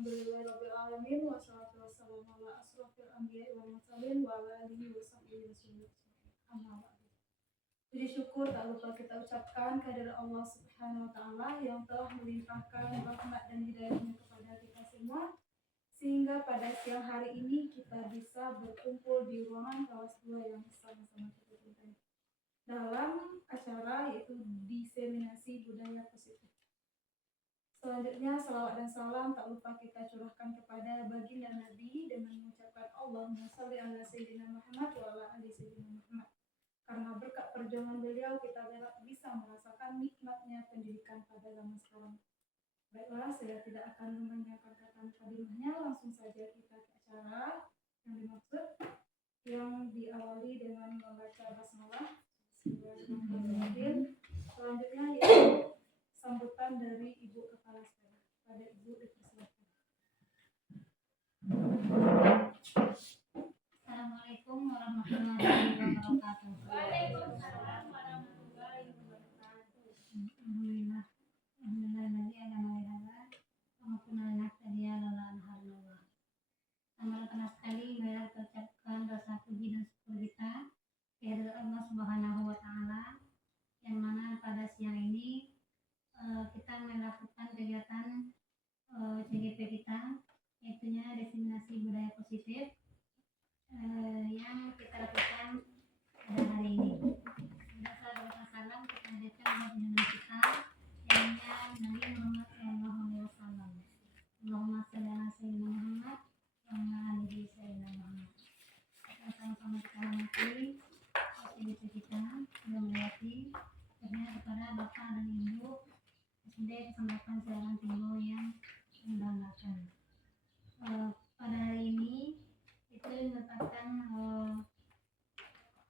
Alhamdulillahirabbil alamin wassalatu wassalamu ala asrofil anbiya'i wal mursalin wa ala alihi washabbihi wasallam. Amma ba'du. Puji syukur tak lupa kita ucapkan kehadirat Allah Subhanahu wa taala yang telah melimpahkan rahmat dan hidayahnya kepada kita semua sehingga pada siang hari ini kita bisa berkumpul di ruangan kelas 2 yang sama-sama kita cintai dalam acara yaitu diseminasi budaya positif. Selanjutnya salawat dan salam tak lupa kita curahkan kepada baginda Nabi dengan mengucapkan Allahumma shalli ala sayyidina Muhammad wa ala ali sayyidina Muhammad. Karena berkat perjuangan beliau kita bisa merasakan nikmatnya pendidikan pada zaman sekarang. Baiklah, saya tidak akan memanjangkan kata mukadimahnya, langsung saja kita ke acara yang dimaksud yang diawali dengan membaca basmalah. Bismillahirrahmanirrahim. Selanjutnya yaitu sambutan dari Ibu Kepala Sekolah. Pada Ibu dipersilakan. Assalamualaikum warahmatullahi wabarakatuh. Waalaikumsalam warahmatullahi wabarakatuh. Alhamdulillah. Sangat sekali marilah terucapkan rasa puji dan syukur kita kehadirat Allah Subhanahu wa taala yang mana pada siang ini kita melakukan kegiatan CGP kita yaitunya diseminasi budaya positif yang kita lakukan pada hari ini. Salam kita hadirkan baginda kita yaitu Nabi Muhammad SAW. Allahumma shalli ala sayyidina Muhammad wa ala alihi sayyidina Muhammad. Kita sama-sama kita hormati CGP kita yang melewati kepada Bapak dan Ibu SD Kecamatan Serangan Timur yang membanggakan. Pada hari ini itu merupakan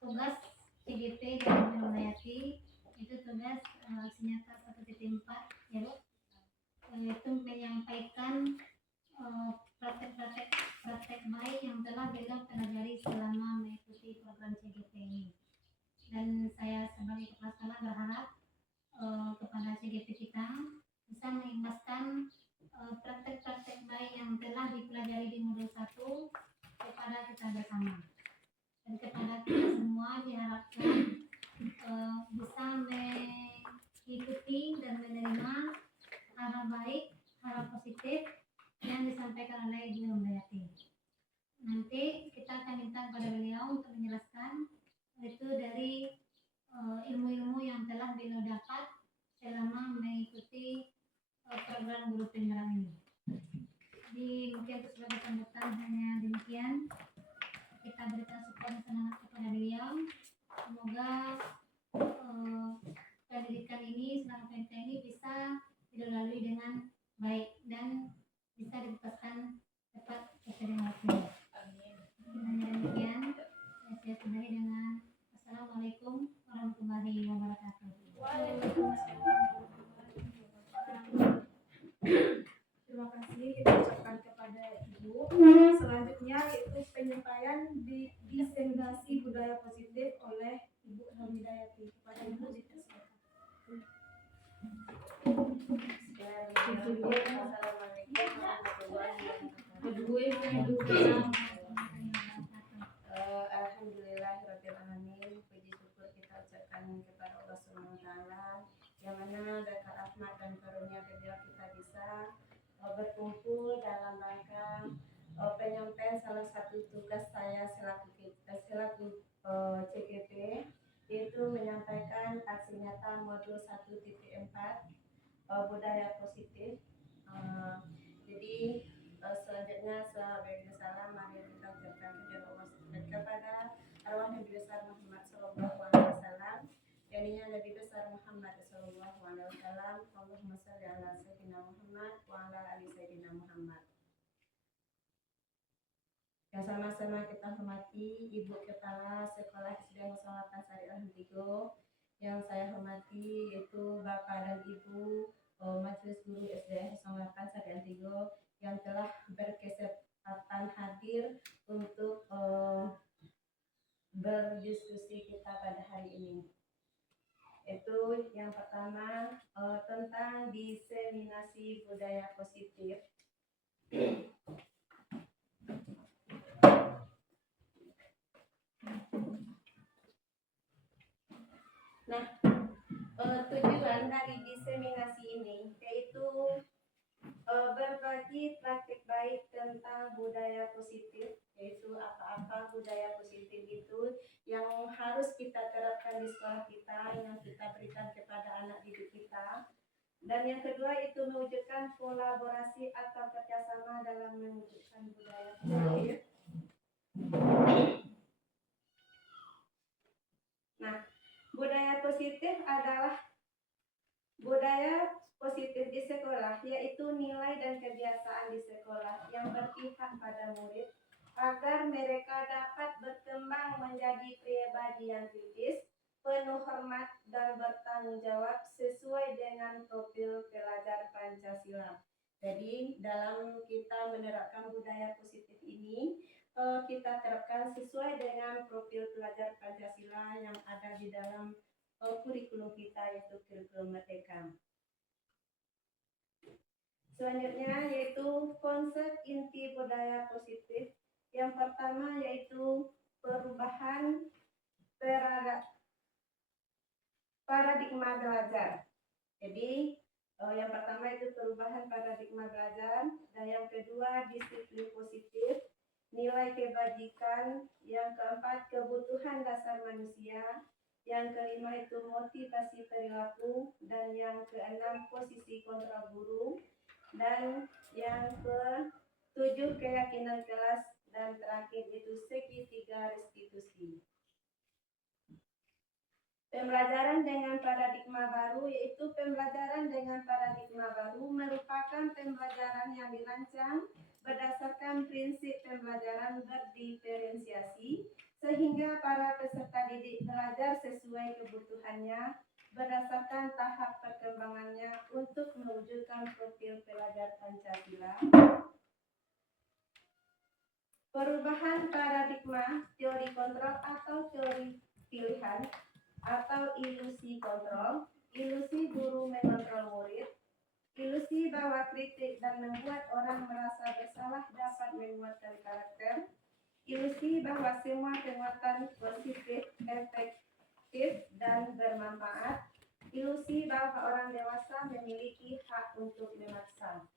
tugas CGP dan Wilayati itu tugas aksi nyata 1.4 ya Bu, yaitu menyampaikan praktek baik yang telah beliau pelajari selama mengikuti program CGP ini. Dan saya sebagai kepala sekolah berharap kepada CGP kita bisa mengimbaskan praktek-praktek baik yang telah dipelajari di modul 1 kepada kita bersama. Dan kepada kita semua diharapkan bisa mengikuti dan menerima hal baik, hal positif yang disampaikan oleh Ibu Wilayati. Nanti kita akan minta kepada beliau untuk menjelaskan itu dari ilmu-ilmu yang telah beliau dapat selama mengikuti program guru penggerak ini. Jadi mungkin sebagai sambutan hanya demikian. Kita berikan support dan semangat kepada beliau. Semoga pendidikan ini selama pendidikan ini bisa dilalui dengan baik dan bisa dituntaskan cepat sesuai dengan waktunya. Hanya demikian. Saya sudahi dengan Assalamualaikum warahmatullahi wabarakatuh. Terima kasih kita ucapkan kepada Ibu. Selanjutnya yaitu penyampaian di diseminasi budaya positif oleh Ibu Hamidayati. Kepada Ibu dipersilakan. Alhamdulillahirabbil alamin. Puji syukur kita ucapkan kepada Allah Subhanahu wa taala yang mana berkat rahmat dan karunia beliau kita bisa berkumpul dalam rangka penyampaian salah satu tugas saya selaku CGP yaitu menyampaikan aksi nyata modul 1.4 budaya positif. Jadi selanjutnya sebagai salam mari kita ucapkan kepada arwah Nabi besar Muhammad sallallahu alaihi wasallam, yakni Nabi besar Muhammad sallallahu alaihi wasallam. Allahumma shalli ala sayyidina Muhammad wa ala ali sayyidina Muhammad. Yang sama-sama kita hormati Ibu Kepala Sekolah SD Musawatan Syariah Tigo, yang saya hormati yaitu Bapak dan Ibu Majelis Guru SD Musawatan Syariah Tigo yang telah berkesempatan hadir untuk berdiskusi kita pada hari ini. Itu yang pertama tentang diseminasi budaya positif. Nah, tujuan dari diseminasi ini yaitu berbagi praktik baik tentang budaya positif, yaitu apa-apa budaya positif itu yang harus kita terapkan di sekolah kita, yang kita berikan kepada anak didik kita. Dan yang kedua itu mewujudkan kolaborasi atau kerjasama dalam mewujudkan budaya positif. Nah, budaya positif adalah budaya positif di sekolah, yaitu nilai dan kebiasaan di sekolah yang berpihak pada murid agar mereka dapat berkembang menjadi pribadi yang kritis, penuh hormat dan bertanggung jawab sesuai dengan profil pelajar Pancasila. Jadi dalam kita menerapkan budaya positif ini, kita terapkan sesuai dengan profil pelajar Pancasila yang ada di dalam kurikulum kita, yaitu kurikulum Merdeka. Selanjutnya yaitu konsep inti budaya positif. Yang pertama yaitu perubahan paradigma belajar. Jadi yang pertama itu perubahan paradigma belajar, dan yang kedua disiplin positif, nilai kebajikan, yang keempat kebutuhan dasar manusia, yang kelima itu motivasi perilaku, dan yang keenam posisi kontrol guru, dan yang ketujuh keyakinan kelas, dan terakhir itu segitiga restitusi. Pembelajaran dengan paradigma baru, yaitu pembelajaran dengan paradigma baru merupakan pembelajaran yang dirancang berdasarkan prinsip pembelajaran berdiferensiasi, sehingga para peserta didik belajar sesuai kebutuhannya berdasarkan tahap perkembangannya untuk mewujudkan profil pelajar Pancasila. Perubahan paradigma teori kontrol atau teori pilihan atau ilusi kontrol, ilusi guru mengontrol murid, ilusi bahwa kritik dan membuat orang merasa bersalah dapat menguatkan karakter, ilusi bahwa semua penguatan positif, efektif, dan bermanfaat, ilusi bahwa orang dewasa memiliki hak untuk memaksa.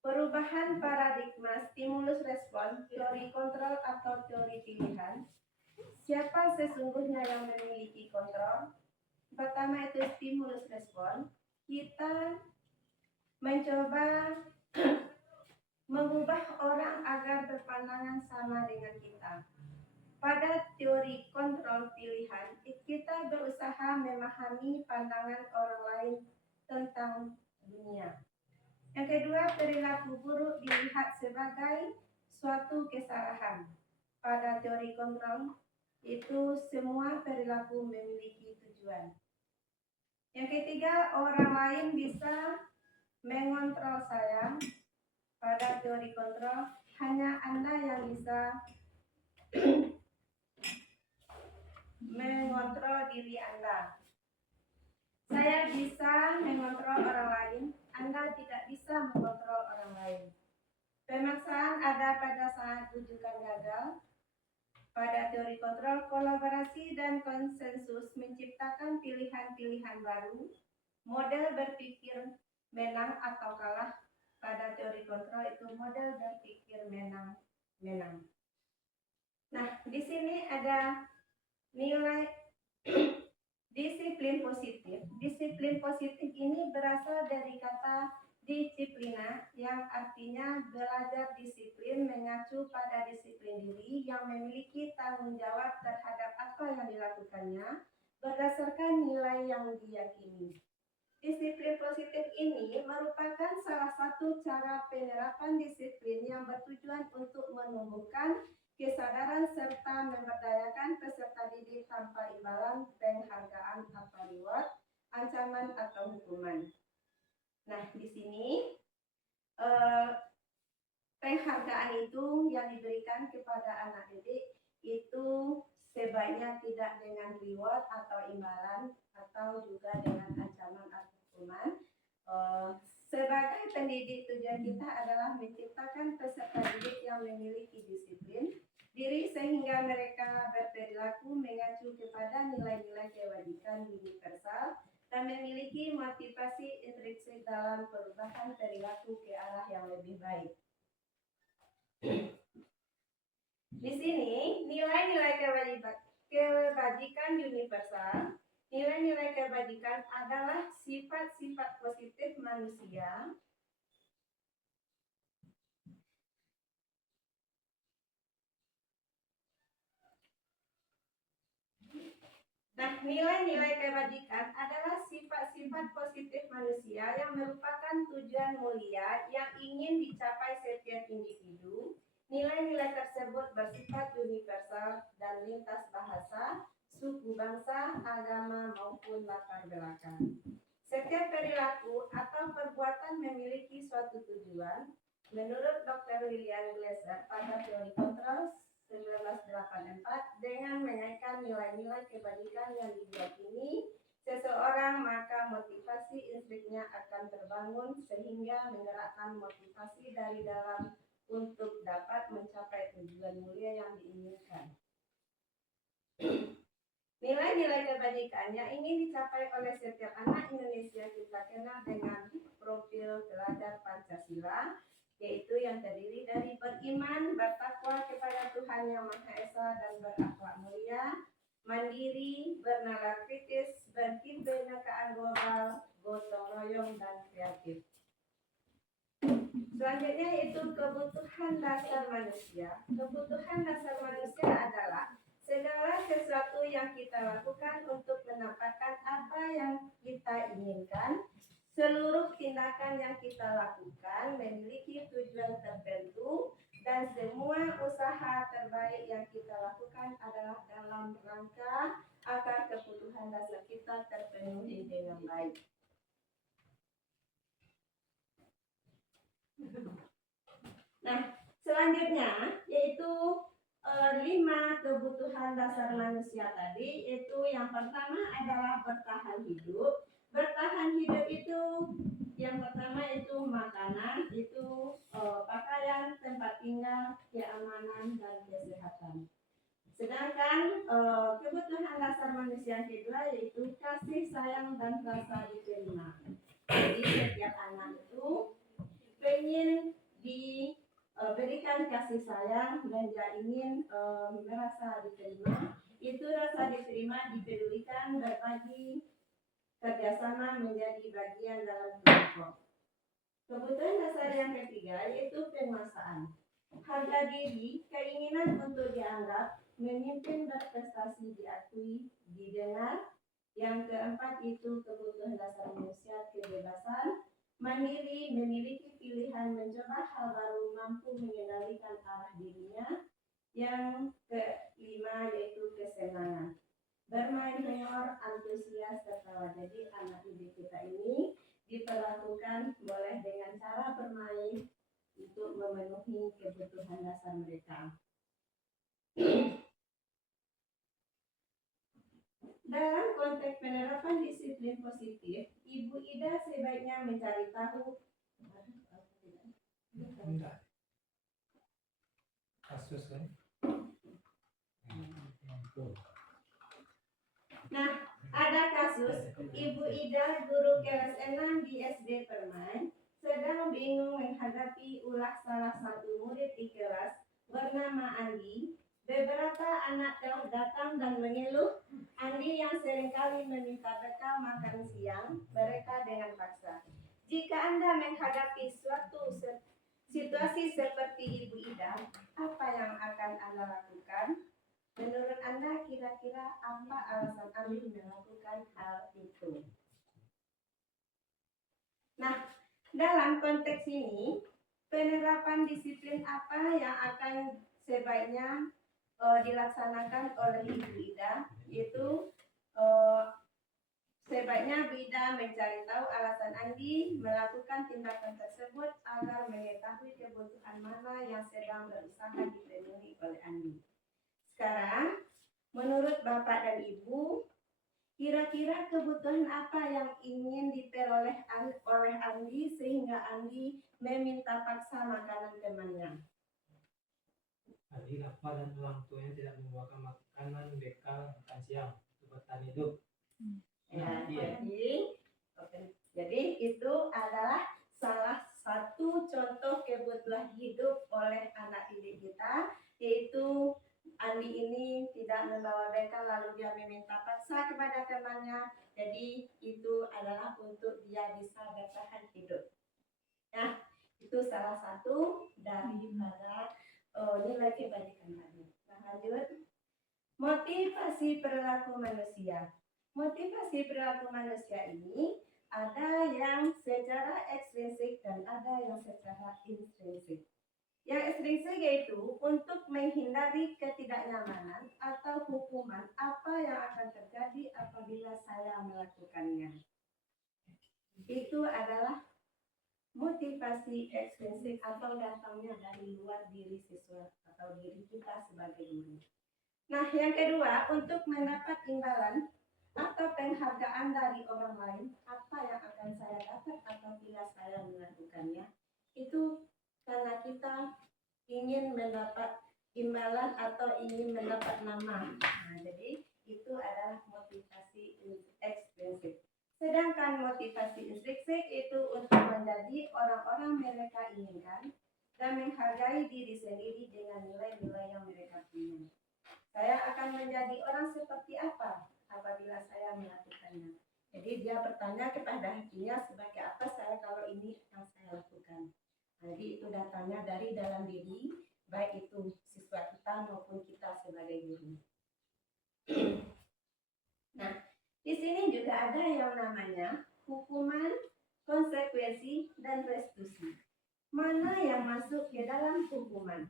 Perubahan paradigma stimulus respon, teori kontrol atau teori pilihan. Siapa sesungguhnya yang memiliki kontrol? Pertama itu stimulus respon. Kita mencoba mengubah orang agar berpandangan sama dengan kita. Pada teori kontrol pilihan, kita berusaha memahami pandangan orang lain tentang dunia. Yang kedua, perilaku buruk dilihat sebagai suatu kesalahan. Pada teori kontrol, itu semua perilaku memiliki tujuan. Yang ketiga, orang lain bisa mengontrol saya. Pada teori kontrol, hanya Anda yang bisa mengontrol diri Anda. Saya bisa mengontrol orang lain, Anda tidak bisa mengontrol orang lain. Pemaksaan ada pada saat rujukan gagal. Pada teori kontrol, kolaborasi dan konsensus menciptakan pilihan-pilihan baru, model berpikir menang atau kalah. Pada teori kontrol itu model berpikir menang. Nah, di sini ada nilai disiplin positif. Disiplin positif ini berasal dari kata disiplina, yang artinya belajar disiplin mengacu pada disiplin diri yang memiliki tanggung jawab terhadap apa yang dilakukannya berdasarkan nilai yang diyakini. Disiplin positif ini merupakan salah satu cara penerapan disiplin yang bertujuan untuk menumbuhkan kesadaran serta memberdayakan peserta didik tanpa imbalan, penghargaan atau reward, ancaman atau hukuman. Nah, di sini penghargaan itu yang diberikan kepada anak didik itu sebaiknya tidak dengan reward atau imbalan atau juga dengan ancaman atau hukuman. Sebagai pendidik, tujuan kita adalah menciptakan peserta didik yang memiliki disiplin diri sehingga mereka berperilaku mengacu kepada nilai-nilai kewajiban universal dan memiliki motivasi intrinsik dalam perubahan perilaku ke arah yang lebih baik. Di sini, nilai-nilai kebajikan universal. Nilai-nilai kebajikan adalah sifat-sifat positif manusia Nah, nilai-nilai kebajikan adalah sifat-sifat positif manusia yang merupakan tujuan mulia yang ingin dicapai setiap individu. Nilai-nilai tersebut bersifat universal dan lintas bahasa, suku bangsa, agama, maupun latar belakang. Setiap perilaku atau perbuatan memiliki suatu tujuan. Menurut Dr. William Glasser pada teori kontrol 1984, dengan mengaitkan nilai-nilai kebajikan yang diyakini seseorang, maka motivasi intrinsiknya akan terbangun sehingga menggerakkan motivasi dari dalam untuk dapat mencapai tujuan mulia yang diinginkan. Nilai-nilai kebajikan yang ingin dicapai oleh setiap anak Indonesia kita kenal dengan profil teladan Pancasila, yaitu yang terdiri dari beriman, bertakwa kepada Tuhan Yang Maha Esa dan berakhlak mulia, mandiri, bernalar kritis, berkebinekaan global, gotong royong, dan kreatif. Selanjutnya itu kebutuhan dasar manusia. Kebutuhan dasar manusia adalah segala sesuatu yang kita lakukan untuk mendapatkan apa yang kita inginkan. Seluruh tindakan yang kita lakukan memiliki tujuan tertentu dan semua usaha terbaik yang kita lakukan adalah dalam rangka agar kebutuhan dasar kita terpenuhi dengan baik. Nah, selanjutnya yaitu 5 kebutuhan dasar manusia tadi, yaitu yang pertama adalah bertahan hidup. Bertahan hidup itu yang pertama itu makanan, itu pakaian, tempat tinggal, keamanan, dan kesehatan. Sedangkan kebutuhan dasar manusia yang kedua yaitu kasih sayang dan rasa diterima. Jadi setiap anak itu pengen diberikan kasih sayang dan dia ingin merasa diterima. Itu rasa diterima, dipedulikan, berbagi, kerjasama menjadi bagian dalam kelompok. Kebutuhan dasar yang ketiga yaitu penguasaan. Harga diri, keinginan untuk dianggap, memimpin, berprestasi, diakui, didengar. Yang keempat itu kebutuhan dasar manusia, kebebasan, mandiri, memiliki pilihan, mencoba hal baru, mampu mengendalikan arah dirinya. Yang kelima yaitu kesenangan, bermain mayor, antusias, tertawa. Jadi anak didik kita ini diperlakukan boleh dengan cara bermain untuk memenuhi kebutuhan dasar mereka. Dalam konteks penerapan disiplin positif, Ibu Ida sebaiknya mencari tahu kasus kan? Nah, ada kasus Ibu Ida, guru kelas 6 di SD Permai, sedang bingung menghadapi ulah salah satu murid di kelas bernama Andi. Beberapa anak datang dan mengeluh Andi yang seringkali meminta bekal makan siang mereka dengan paksa. Jika Anda menghadapi suatu situasi seperti Ibu Ida, apa yang akan Anda lakukan? Menurut Anda kira-kira apa alasan Anda melakukan hal itu? Nah, dalam konteks ini, penerapan disiplin apa yang akan sebaiknya dilaksanakan oleh Ibu Ida, yaitu sebaiknya Bu Ida mencari tahu alasan Andi melakukan tindakan tersebut agar mengetahui kebutuhan mana yang sedang berusaha dipenuhi oleh Andi. Sekarang, menurut Bapak dan Ibu, Kira-kira kebutuhan apa yang ingin diperoleh oleh Andi sehingga Andi meminta paksa makanan temannya? Andi lapar dan orang tuanya tidak membawakan makanan bekal makan siang untuk bertahan hidup. Ya, Iya. jadi itu adalah salah satu contoh kebutuhan hidup oleh anak didik kita, yaitu Andi ini tidak membawa bekal lalu dia meminta paksa kepada temannya. Jadi itu adalah untuk dia bisa bertahan hidup. Nah, itu salah satu daripada nilai kebajikan tadi. Nah, lanjut. Motivasi perilaku manusia. Motivasi perilaku manusia ini ada yang secara ekstrinsik dan ada yang secara intrinsik. Yang ekstrinsik yaitu untuk menghindari ketidaknyamanan atau hukuman apa yang akan terjadi apabila saya melakukannya. Itu adalah motivasi ekstrinsik atau datangnya dari luar diri siswa atau diri kita sebagai guru. Nah, yang kedua, untuk mendapat imbalan atau penghargaan dari orang lain, apa yang akan saya dapat apabila saya melakukannya, itu karena kita ingin mendapat imbalan atau ingin mendapat nama. Nah, jadi itu adalah motivasi ekstrinsik. Sedangkan motivasi intrinsik itu untuk menjadi orang-orang mereka inginkan dan menghargai diri sendiri dengan nilai-nilai yang mereka punya. Saya akan menjadi orang seperti apa apabila saya melakukannya. Jadi dia bertanya kepada hatinya sebagai apa saya kalau ini yang saya lakukan. Jadi itu datanya dari dalam diri, baik itu siswa kita maupun kita sebagai guru. Nah, di sini juga ada yang namanya hukuman, konsekuensi, dan restitusi. Mana yang masuk ke dalam hukuman?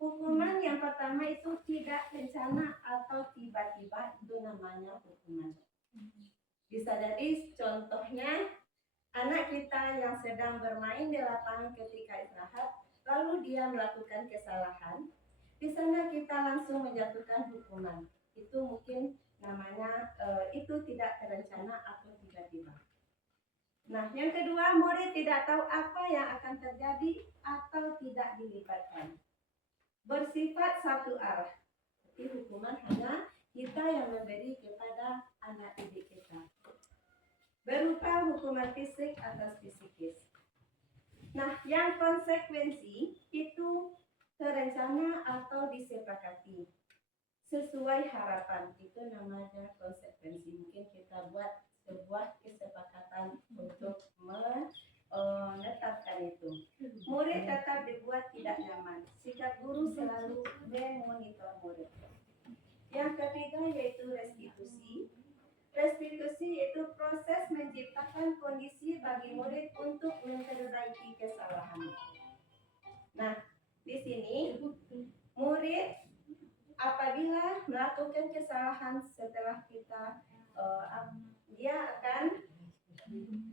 Hukuman yang pertama itu tidak rencana atau tiba-tiba, itu namanya hukuman. Bisa jadi contohnya anak kita yang sedang bermain di lapangan ketika istirahat, lalu dia melakukan kesalahan. Di sana kita langsung menjatuhkan hukuman. Itu mungkin namanya itu tidak terencana atau tiba-tiba. Nah, yang kedua, murid tidak tahu apa yang akan terjadi atau tidak dilibatkan. Bersifat satu arah. Jadi hukuman hanya kita yang memberi kepada anak didik kita. Berupa hukuman fisik atau psikis. Nah, yang konsekuensi itu terencana atau disepakati. Sesuai harapan, itu namanya konsekuensi. Mungkin kita buat sebuah kesepakatan untuk menetapkan itu. Murid tetap dibuat tidak nyaman. Sikap guru selalu memonitor murid. Yang ketiga yaitu restitusi. Restitusi itu proses menciptakan kondisi bagi murid untuk memperbaiki kesalahan. Nah, di sini murid apabila melakukan kesalahan setelah kita dia akan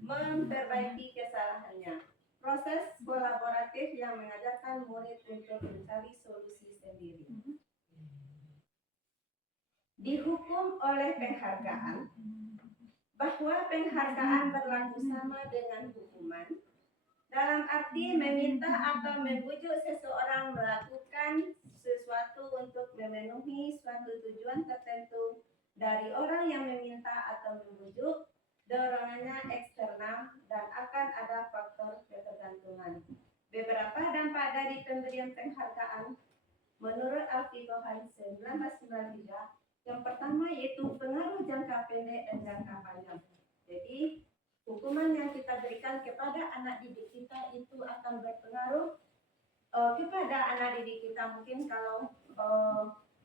memperbaiki kesalahannya. Proses kolaboratif yang mengajarkan murid untuk mencari solusi sendiri. Dihukum oleh penghargaan, bahwa penghargaan berlaku sama dengan hukuman, dalam arti meminta atau membujuk seseorang melakukan sesuatu untuk memenuhi suatu tujuan tertentu dari orang yang meminta atau membujuk, dorongannya eksternal dan akan ada faktor ketergantungan. Beberapa dampak dari pemberian penghargaan menurut Al-Fiqhan 1993, yang pertama yaitu pengaruh jangka pendek dan jangka panjang. Jadi hukuman yang kita berikan kepada anak didik kita itu akan berpengaruh kepada anak didik kita. Mungkin kalau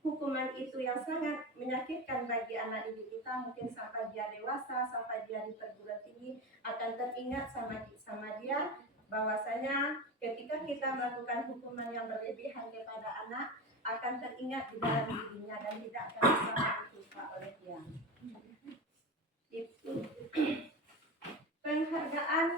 hukuman itu yang sangat menyakitkan bagi anak didik kita, mungkin sampai dia dewasa, sampai dia di perguruan tinggi akan teringat sama dia bahwasanya ketika kita melakukan hukuman yang berlebihan kepada anak akan teringat di dalam dirinya dan tidak akan bisa dilupa oleh dia. Itu penghargaan,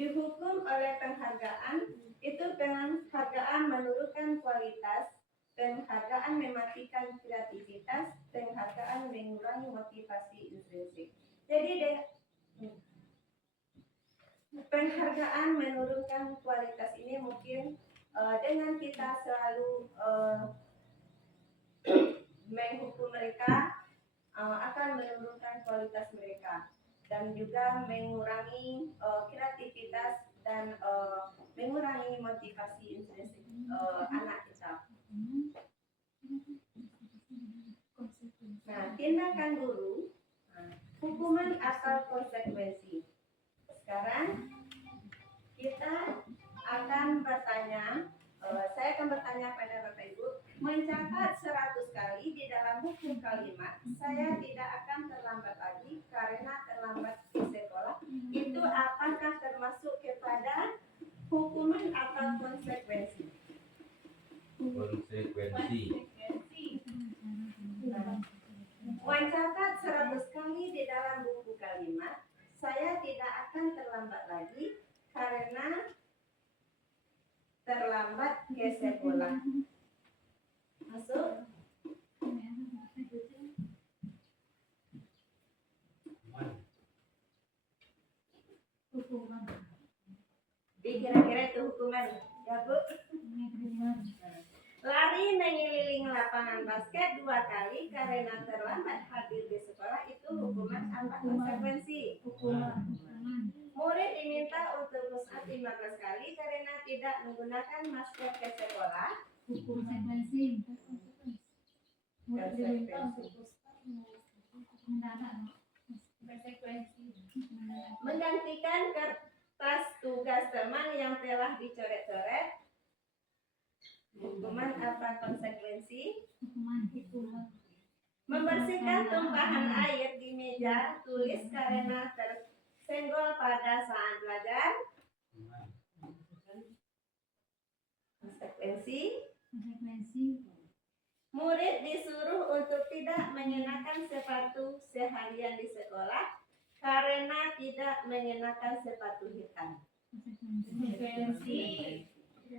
dihukum oleh penghargaan. Itu penghargaan menurunkan kualitas, penghargaan mematikan kreativitas, penghargaan mengurangi mengurangi motivasi intrinsik. Jadi penghargaan menurunkan kualitas ini mungkin dengan kita selalu menghukum mereka akan menurunkan kualitas mereka dan juga mengurangi kreativitas dan mengurangi motivasi intrinsik anak kita. Nah, tindakan guru, hukuman atau konsekuensi. Sekarang kita akan bertanya, saya akan bertanya pada Bapak Ibu, mencatat 100 kali di dalam hukum kalimat, saya tidak akan terlambat lagi karena terlambat di sekolah. Itu apakah termasuk kepada hukuman atau konsekuensi? Konsekuensi. Mencatat 100 kali di dalam buku kalimat, saya tidak akan terlambat lagi karena terlambat ke sekolah. Masuk? Hukuman. Kira-kira itu hukuman, ya Bu? Lari mengelilingi lapangan basket 2 kali karena terlambat hadir di sekolah, itu hukuman apa konsekuensi? Hukuman. Murid diminta untuk push up 15 kali karena tidak menggunakan masker ke sekolah. Konsekuensi. Murid diminta untuk Mendadak. konsekuensi. Menggantikan kertas tugas teman yang telah dicoret-coret. Hukuman apa konsekuensi? Hukuman. Membersihkan tumpahan air di meja tulis karena tersenggol pada saat belajar. Konsekuensi. Murid disuruh untuk tidak mengenakan sepatu seharian di sekolah karena tidak mengenakan sepatu hitam. Konsekuensi.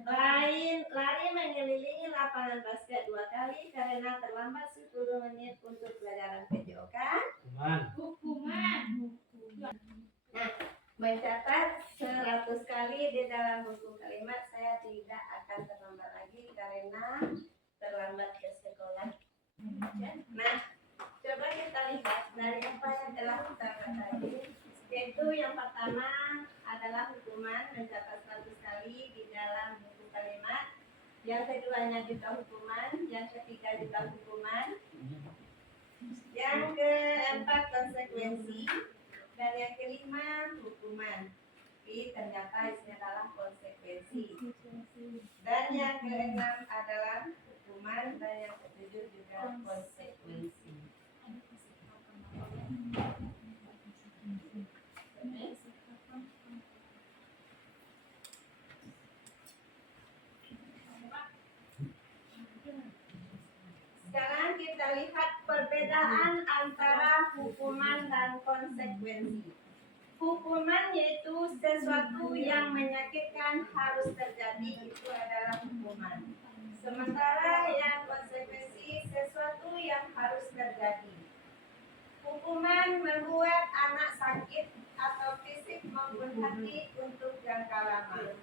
Lari mengelilingi lapangan basket 2 kali karena terlambat 10 menit untuk pelajaran PJOK. Hukuman. Nah, mencatat 100 kali di dalam buku kalimat, saya tidak akan terlambat lagi karena terlambat ke sekolah. Nah, coba kita lihat dari apa yang telah kita bahas tadi, yaitu yang pertama adalah hukuman mencatat 100 kali di dalam buku kalimat, yang keduanya juga hukuman, yang ketiga juga hukuman, yang keempat konsekuensi, dan yang kelima hukuman. Tapi ternyata isinya adalah konsekuensi. Dan yang keenam adalah hukuman, dan yang ketujuh juga konsekuensi. Sekarang kita lihat perbedaan antara hukuman dan konsekuensi. Hukuman yaitu sesuatu yang menyakitkan harus terjadi, itu adalah hukuman. Sementara yang konsekuensi sesuatu yang harus terjadi. Hukuman membuat anak sakit atau fisik maupun hati untuk jangka lama.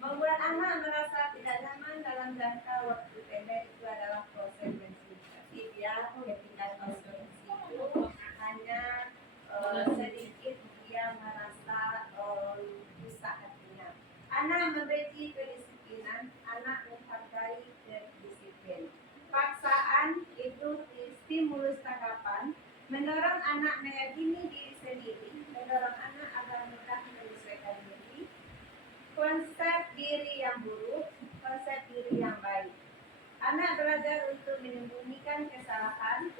Membuat anak merasa tidak nyaman dalam jangka waktu pendek, itu adalah konsekuensi. Tapi dia ketika konsekuensi itu hanya sedikit dia merasa rusak hatinya. Anak membenci kedisiplinan, anak menghargai kedisiplin. Paksaan itu stimulus tanggapan, mendorong anak meyakini diri sendiri, mendorong anak agar mudah menyesuaikan diri. Konsep diri yang buruk, konsep diri yang baik. Anak belajar untuk menyembunyikan kesalahan.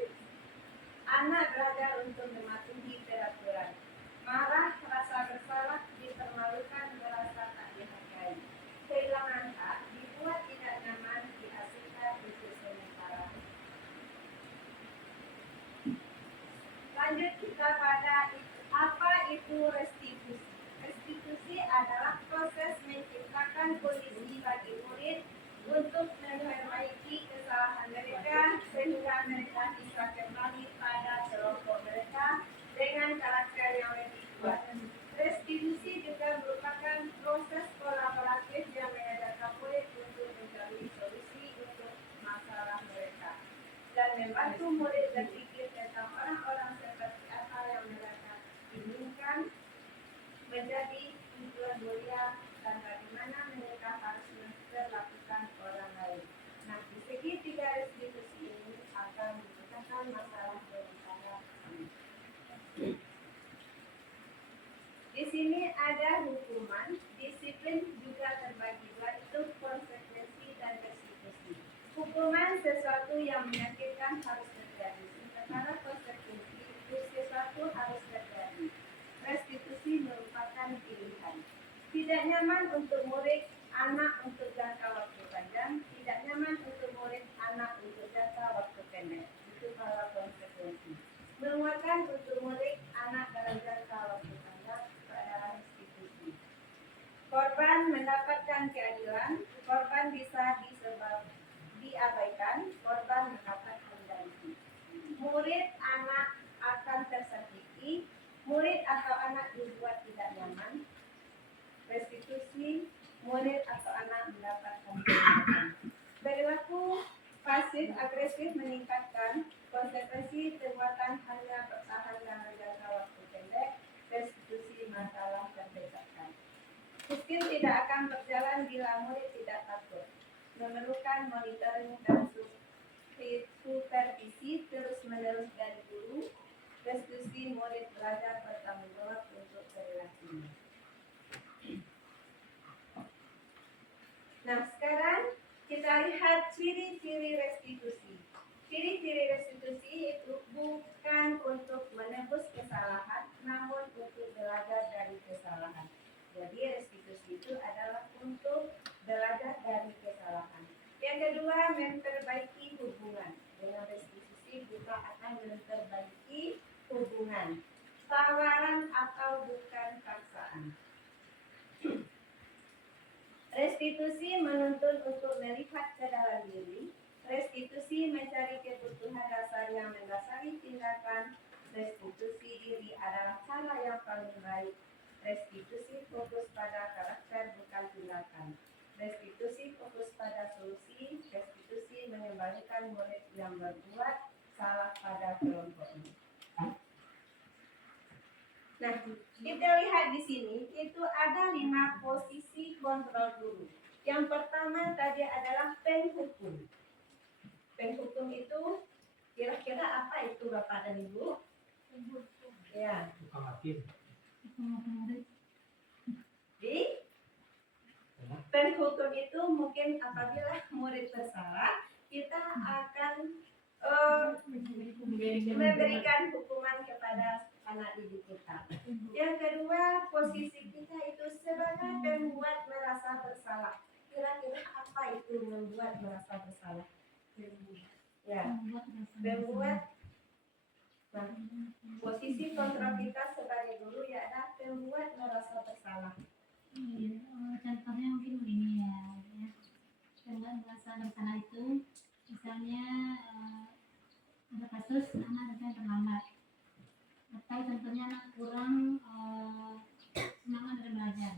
Anak belajar untuk mematuhi peraturan. Marah, rasa bersalah, dipermalukan, merasa tak dihargai. Kehilangan hak, dibuat tidak nyaman, diasingkan untuk sementara. Lanjut kita pada apa itu restitusi. Restitusi adalah proses menciptakan kondisi bagi murid untuk memperbaiki kesalahan mereka sehingga mereka bisa kembali pada membantu murid berpikir tentang orang-orang seperti apa yang mereka inginkan menjadi tujuan mulia dan bagaimana mereka harus memperlakukan orang lain. Nah, di segi tiga restitusi ini akan memecahkan masalah berencana. Di sini ada hukuman, disiplin juga terbagi dua, itu konsekuensi dan restitusi. Hukuman sesuatu yang menyakitkan harus terjadi, sementara konsekuensi itu sesuatu harus terjadi. Restitusi merupakan pilihan. Tidak nyaman untuk murid, anak untuk jangka waktu panjang, tidak nyaman untuk murid, anak untuk jangka waktu pendek. Itu kalau konsekuensi. Menguatkan untuk murid, anak dalam jangka waktu panjang adalah restitusi. Korban mendapatkan keadilan, korban bisa diabaikan, korban mendapatkan ganti. Murid, anak akan tersakiti, murid atau anak dibuat tidak nyaman. Restitusi, murid atau anak mendapatkan keadilan. Perilaku pasif agresif meningkatkan, konsekuensi perbuatan hanya bertahan dalam jangka waktu pendek, restitusi masalah terpecahkan. Sistem tidak akan berjalan bila murid tidak takut. Memerlukan monitoring dan supervisi terus-menerus dari guru. Restitusi, murid belajar bertanggung jawab untuk perilakunya. Nah, sekarang kita lihat ciri-ciri restitusi. Ciri-ciri restitusi itu bukan untuk menebus kesalahan, namun untuk belajar dari kesalahan. Jadi restitusi itu adalah untuk belajar dari kesalahan. Yang kedua, memperbaiki hubungan. Dengan restitusi kita akan memperbaiki hubungan. Tawaran atau bukan paksaan. Restitusi menuntun untuk melihat ke dalam diri. Restitusi mencari kebutuhan dasar yang mendasari tindakan. Restitusi diri adalah cara yang paling baik. Restitusi fokus pada karakter bukan tindakan. Restitusi fokus pada solusi. Restitusi mengembalikan murid yang berbuat salah pada kelompoknya. Nah, kita lihat di sini itu ada 5 posisi kontrol guru. Yang pertama tadi adalah penghukum. Penghukum itu kira-kira apa itu Bapak dan Ibu? Penghukum. Ya. Tukang hakim. Di penghukum itu mungkin apabila murid bersalah, kita akan memberikan hukuman kepada anak didik kita. Yang kedua, posisi kita itu sebagai pembuat merasa bersalah. Kira-kira apa itu membuat merasa bersalah? Ya, membuat. Nah, posisi kontrol kita sebagai guru ya ada pembuat merasa bersalah. Contohnya mungkin begini ya, pembuat merasa bersalah itu misalnya ada kasus anak datang terlambat, atau contohnya anak kurang semangat dalam belajar.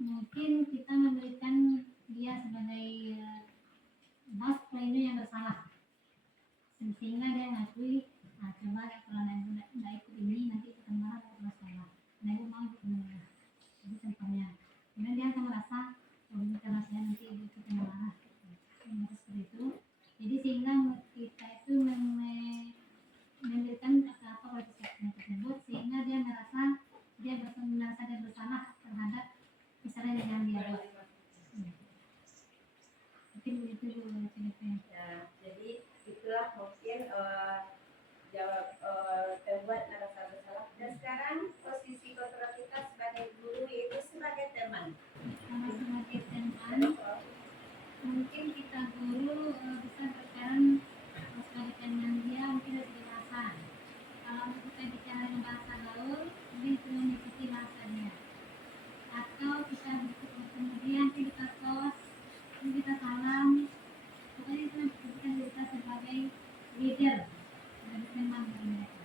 Mungkin kita memberikan dia sebagai bos pelindung yang bersalah, sehingga dia ngakui, coba kalau nggak ikut ini nanti kita marah atau masalah. Nah, ibu mau ikut ini. Itu contohnya. Kemudian dia akan merasa, karena saya nanti ibu kita marah. Seperti itu. Jadi sehingga kita itu memberikan apa kualitas tersebut sehingga dia merasa dia bersalah terhadap misalnya dengan dia. Mungkin begitu Ya, jadi itulah mungkin jawab pembuat merasa bersalah. Dan sekarang posisi kontrol kita sebagai guru yaitu sebagai teman. sebagai teman, mungkin kita guru bisa berperan sebagai teman dia mungkin dari bahasa. Kalau kita bicara dengan bahasa gaul, mungkin itu mengikuti bahasanya. Atau kita kemudian kita tos, kita salam, pokoknya itu kita sebagai leader dari teman mereka.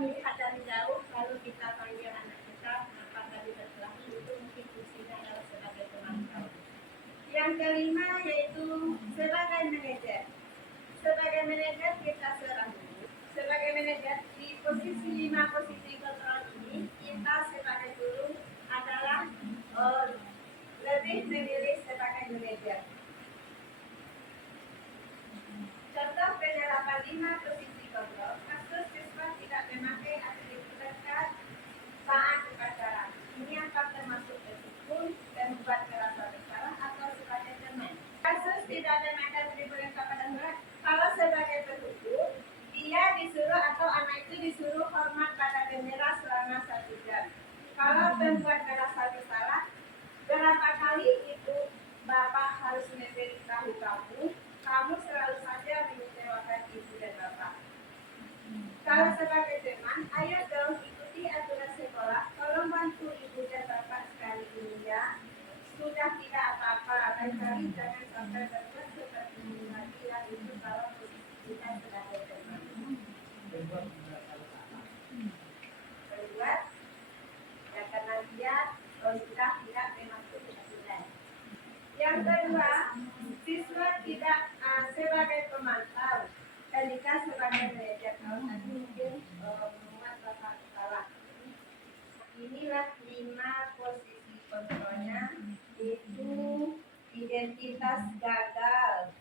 melihat dari jauh, lalu kita panggil anak kita, kenapa tadi berkelahi, itu mungkin fungsinya adalah sebagai pemantau. Yang kelima yaitu sebagai manajer. Sebagai manajer kita serang dulu. Sebagai manajer di posisi 5 posisi kontrol ini, kita sebagai guru adalah lebih memilih sebagai manajer. Contoh penerapan 5 posisi kontrol, kasus siswa tidak memakai aktivitas saat upacara. Ini akan termasuk bersyukur dan membuat merasa bersalah atau sebagai teman. Kasus tidak memakai atribut pada berat, kalau sebagai berhukum, dia disuruh atau anak itu disuruh hormat pada bendera selama 1 jam. Kalau membuat merasa bersalah, berapa kali itu Bapak harus memberitahu kamu selalu saja mengecewakan ibu dan bapak. Kalau sebagai teman, ayo dong ikuti aturan sekolah, tolong bantu ibu dan bapak sekali ini ya. Sudah tidak apa-apa, lain kali jangan sampai berbuat seperti ini lagi ya, itu kalau kita sebagai teman. Berbuat, ya karena dia sudah tidak mematuhi aturan. Yang kedua, siswa tidak sebagai pemantau, ketika sebagai manajer. Kalau tadi mungkin membuat bapak salah. Inilah 5 posisi kontrolnya, yaitu identitas gagal,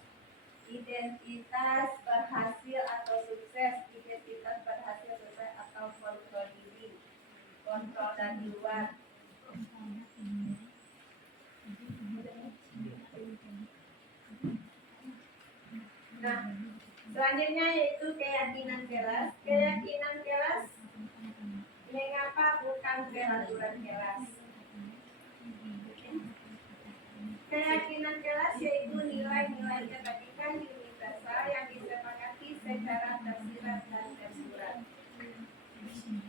identitas berhasil atau sukses, identitas berhasil sukses atau kontrol diri, kontrol dari luar. Nah, selanjutnya yaitu keyakinan kelas. Keyakinan kelas, mengapa bukan peraturan kelas? Keyakinan kelas yaitu nilai-nilai kebaikan universal yang disepakati secara tersirat dan tersurat.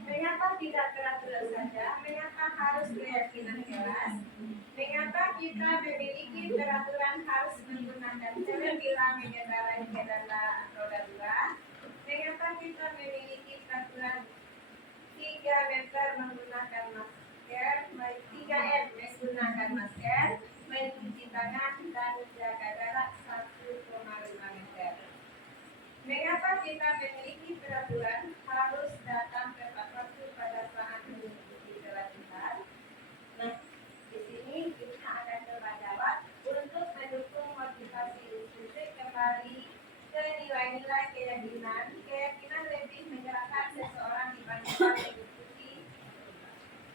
Mengapa tidak peraturan saja? Mengapa harus keyakinan kelas? Mengapa kita memiliki peraturan harus menggunakan bila mengendarai kendala atau darurat? Mengapa kita memiliki peraturan 3 meter menggunakan masker, 3M menggunakan masker, mencuci tangan dan jaga jarak 1,5 meter? Mengapa kita memiliki peraturan harus datang tepat waktu pada saat mengikuti pelatihan? Nah, di sini kita akan coba jawab untuk mendukung motivasi intrinsik kembali ke nilai-nilai keyakinan. Keyakinan lebih menyerahkan seseorang dibandingkan mengikuti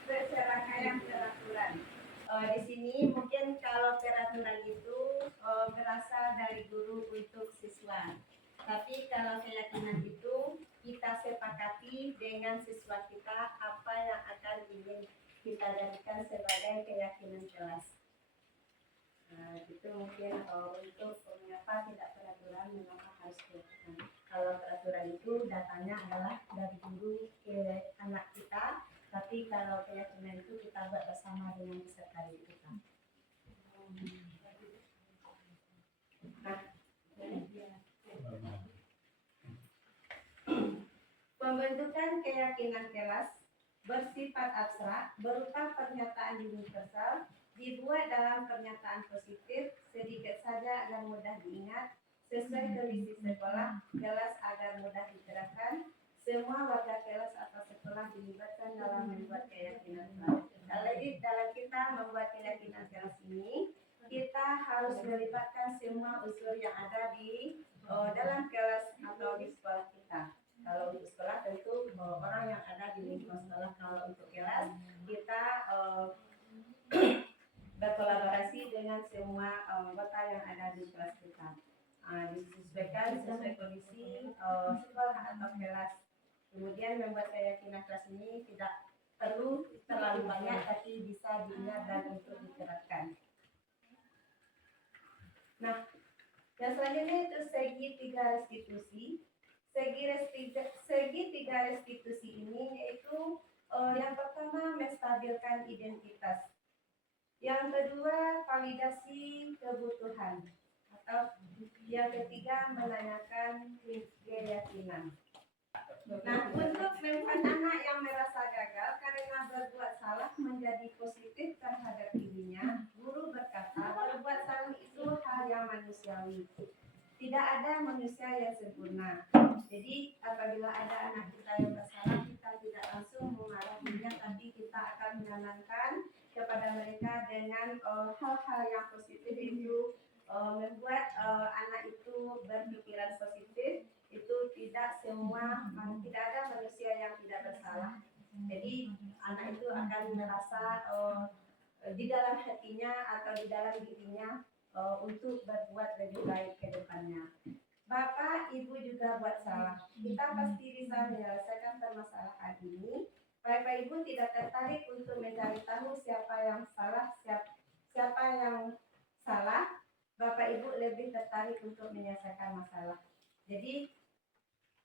serangkaian peraturan. Di sini mungkin kalau peraturan itu berasal dari guru untuk siswa. Tapi kalau keyakinan itu kita sepakati dengan siswa kita apa yang akan ingin kita jadikan sebagai keyakinan kelas. Itu mungkin untuk mengapa tidak peraturan, mengapa harus dilakukan. Kalau peraturan itu datanya adalah dari guru ke anak kita, tapi kalau keyakinan itu kita buat bersama dengan peserta didik kita. Pembentukan keyakinan kelas bersifat abstrak berupa pernyataan universal, dibuat dalam pernyataan positif, sedikit saja agar mudah diingat, sesuai kondisi sekolah, kelas agar mudah diterapkan, semua warga kelas atau sekolah dilibatkan dalam membuat keyakinan kelas. Jadi dalam kita membuat keyakinan kelas ini, kita harus melibatkan semua unsur yang ada di dalam kelas atau di sekolah kita. Kalau untuk sekolah tentu orang yang ada di lingkungan sekolah. Kalau untuk kelas kita berkolaborasi dengan semua anggota yang ada di kelas kita. Disesuaikan sesuai kondisi sekolah atau kelas. Kemudian membuat keyakinan kelas ini tidak perlu terlalu banyak, tapi bisa dilihat dan untuk diterapkan. Nah, yang selanjutnya itu segi 3 restitusi. Segi 3 restitusi ini yaitu yang pertama menstabilkan identitas, yang kedua validasi kebutuhan, atau yang ketiga menanyakan keyakinan. Nah, untuk membuat anak yang merasa gagal karena berbuat salah menjadi positif terhadap dirinya, guru berkata, berbuat salah itu hal yang manusiawi. Tidak ada manusia yang sempurna. Jadi, apabila ada anak kita yang bersalah, kita tidak langsung memarahinya, tapi kita akan menanamkan kepada mereka dengan hal-hal yang positif itu membuat anak itu berpikiran positif. Itu tidak ada manusia yang tidak bersalah. Jadi anak itu akan merasa di dalam hatinya atau di dalam dirinya untuk berbuat lebih baik ke depannya. Bapak, Ibu juga buat salah. Kita pasti bisa menyelesaikan permasalahan ini. Bapak Ibu tidak tertarik untuk mencari tahu siapa yang salah, siapa yang salah. Bapak Ibu lebih tertarik untuk menyelesaikan masalah. Jadi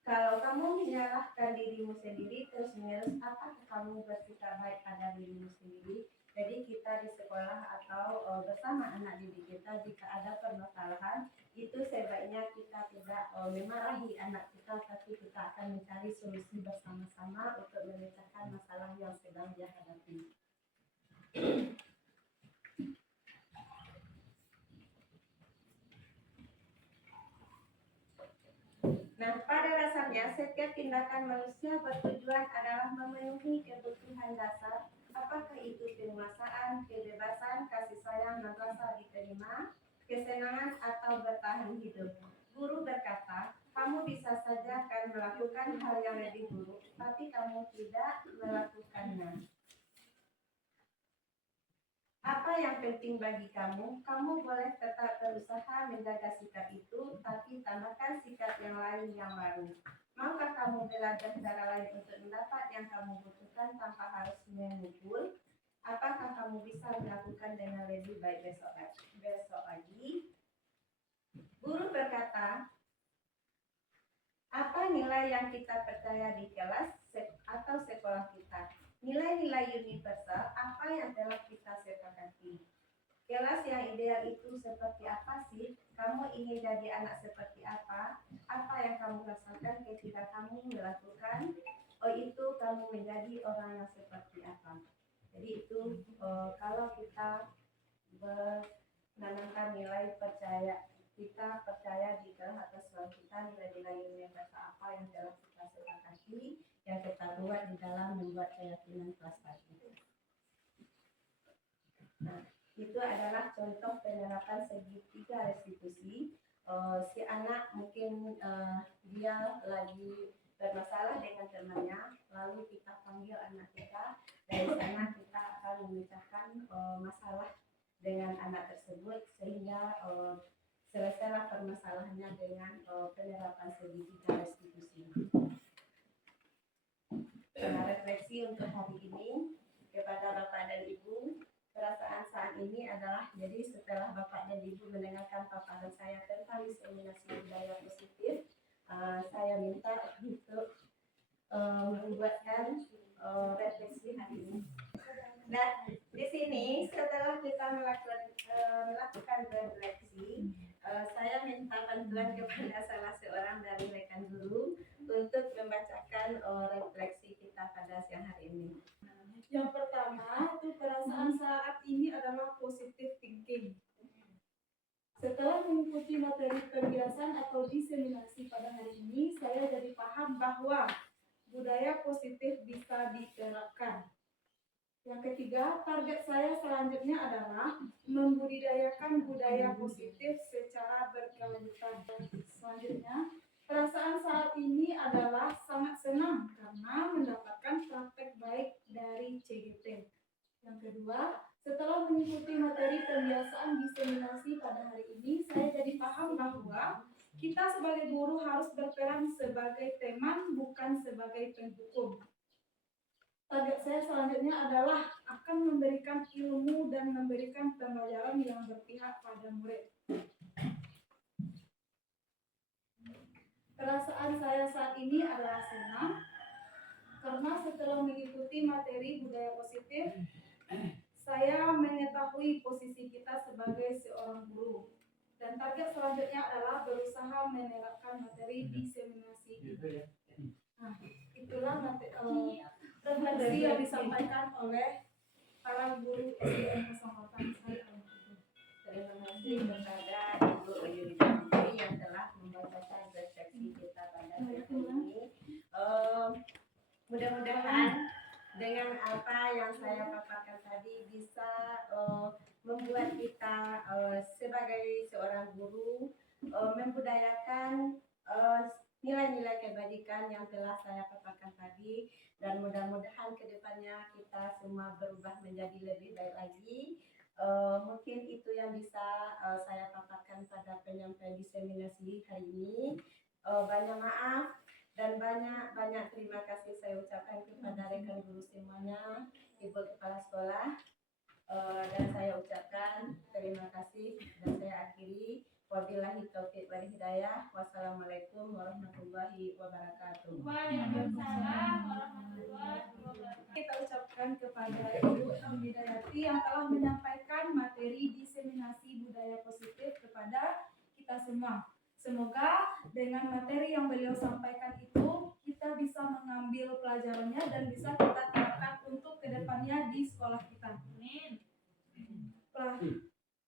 kalau kamu menyalahkan dirimu sendiri terus-menerus, apakah kamu bersikap baik pada dirimu sendiri? Jadi kita di sekolah atau bersama anak didik kita, jika ada permasalahan, itu sebaiknya kita tidak memarahi anak kita, tapi kita akan mencari solusi bersama-sama untuk memecahkan masalah yang sedang dihadapi. Nah, pada dasarnya setiap tindakan manusia bertujuan adalah memenuhi kebutuhan dasar, apakah itu penguasaan, kebebasan, kasih sayang, dan rasa diterima, kesenangan, atau bertahan hidup. Guru berkata, kamu bisa saja akan melakukan hal yang lebih buruk, tapi kamu tidak melakukannya. Apa yang penting bagi kamu? Kamu boleh tetap berusaha menjaga sikap itu, tapi tambahkan sikap yang lain yang baru. Maukah kamu belajar cara lain untuk mendapat yang kamu butuhkan tanpa harus memukul? Apakah kamu bisa melakukan dengan lebih baik besok lagi? Guru berkata, apa nilai yang kita percaya di kelas atau sekolah kita? Nilai-nilai universal apa yang telah kita sepakati? Kelas yang ideal itu seperti apa sih? Kamu ingin jadi anak seperti apa? Apa yang kamu rasakan ketika kamu melakukan itu kamu menjadi orang yang seperti apa? Jadi itu kalau kita menanamkan nilai kita percaya di kelas atau sekolah kita, nilai-nilai universal apa yang telah kita sepakati, yang kita buat di dalam membuat keyakinan kelas tadi. Nah, itu adalah contoh penerapan segitiga restitusi. Si anak mungkin dia lagi bermasalah dengan temannya, lalu kita panggil anak kita, dari sana kita akan memecahkan masalah dengan anak tersebut sehingga selesailah permasalahannya dengan penerapan segitiga restitusi. Nah, refleksi untuk hari ini kepada Bapak dan Ibu, perasaan saat ini adalah, jadi setelah Bapak dan Ibu mendengarkan paparan saya tentang diseminasi budaya positif, saya minta untuk membuatkan refleksi hari ini. Nah, di sini setelah kita melakukan refleksi, saya minta bantuan kepada salah seorang dari rekan guru untuk membacakan refleksi kita pada siang hari ini. Yang pertama itu perasaan saat ini adalah positive thinking. Setelah mengikuti materi pembiasan atau diseminasi pada hari ini, saya jadi paham bahwa budaya positif bisa diterapkan. Yang ketiga, target saya selanjutnya adalah membudidayakan budaya positif secara berkelanjutan. Selanjutnya, perasaan saat ini adalah sangat senang karena mendapatkan praktek baik dari CGT. Yang kedua, setelah mengikuti materi pembiasaan diseminasi pada hari ini, saya jadi paham bahwa kita sebagai guru harus berperan sebagai teman, bukan sebagai penghukum. Target saya selanjutnya adalah akan memberikan ilmu dan memberikan pembelajaran yang berpihak pada murid. Perasaan saya saat ini adalah senang karena setelah mengikuti materi budaya positif, saya mengetahui posisi kita sebagai seorang guru. Dan target selanjutnya adalah berusaha menerapkan materi diseminasi. Nah, itulah refleksi yang disampaikan oleh para guru SDN 08 saya. Terima kasih kepada Ibu Yuridanti yang telah membacakan refleksi kita pada hari ini. Mudah-mudahan dengan apa yang saya paparkan tadi bisa membuat kita sebagai seorang guru membudayakan nilai-nilai kebajikan yang telah saya paparkan tadi, dan mudah-mudahan kedepannya kita semua berubah menjadi lebih baik lagi. Mungkin itu yang bisa saya paparkan pada penyampaian diseminasi hari ini. Banyak maaf dan banyak terima kasih saya ucapkan kepada rekan guru semuanya, Ibu Kepala Sekolah, dan saya ucapkan terima kasih dan saya akhiri. Wabillahi taufiq wal hidayah. Wassalamualaikum warahmatullahi wabarakatuh. Waalaikumsalam warahmatullahi wabarakatuh. Kita ucapkan kepada Ibu Hidayati yang telah menyampaikan materi diseminasi budaya positif kepada kita semua. Semoga dengan materi yang beliau sampaikan itu kita bisa mengambil pelajarannya dan bisa kita terapkan untuk kedepannya di sekolah kita. Amin.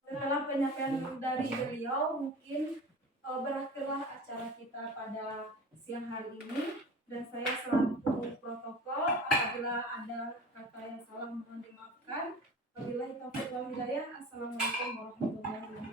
Setelah penyampaian dari beliau, mungkin berakhirlah acara kita pada siang hari ini, dan saya selaku protokol apabila ada kata yang salah mohon dimaafkan. Wabillahi taufiq wal hidayah. Assalamualaikum warahmatullahi wabarakatuh.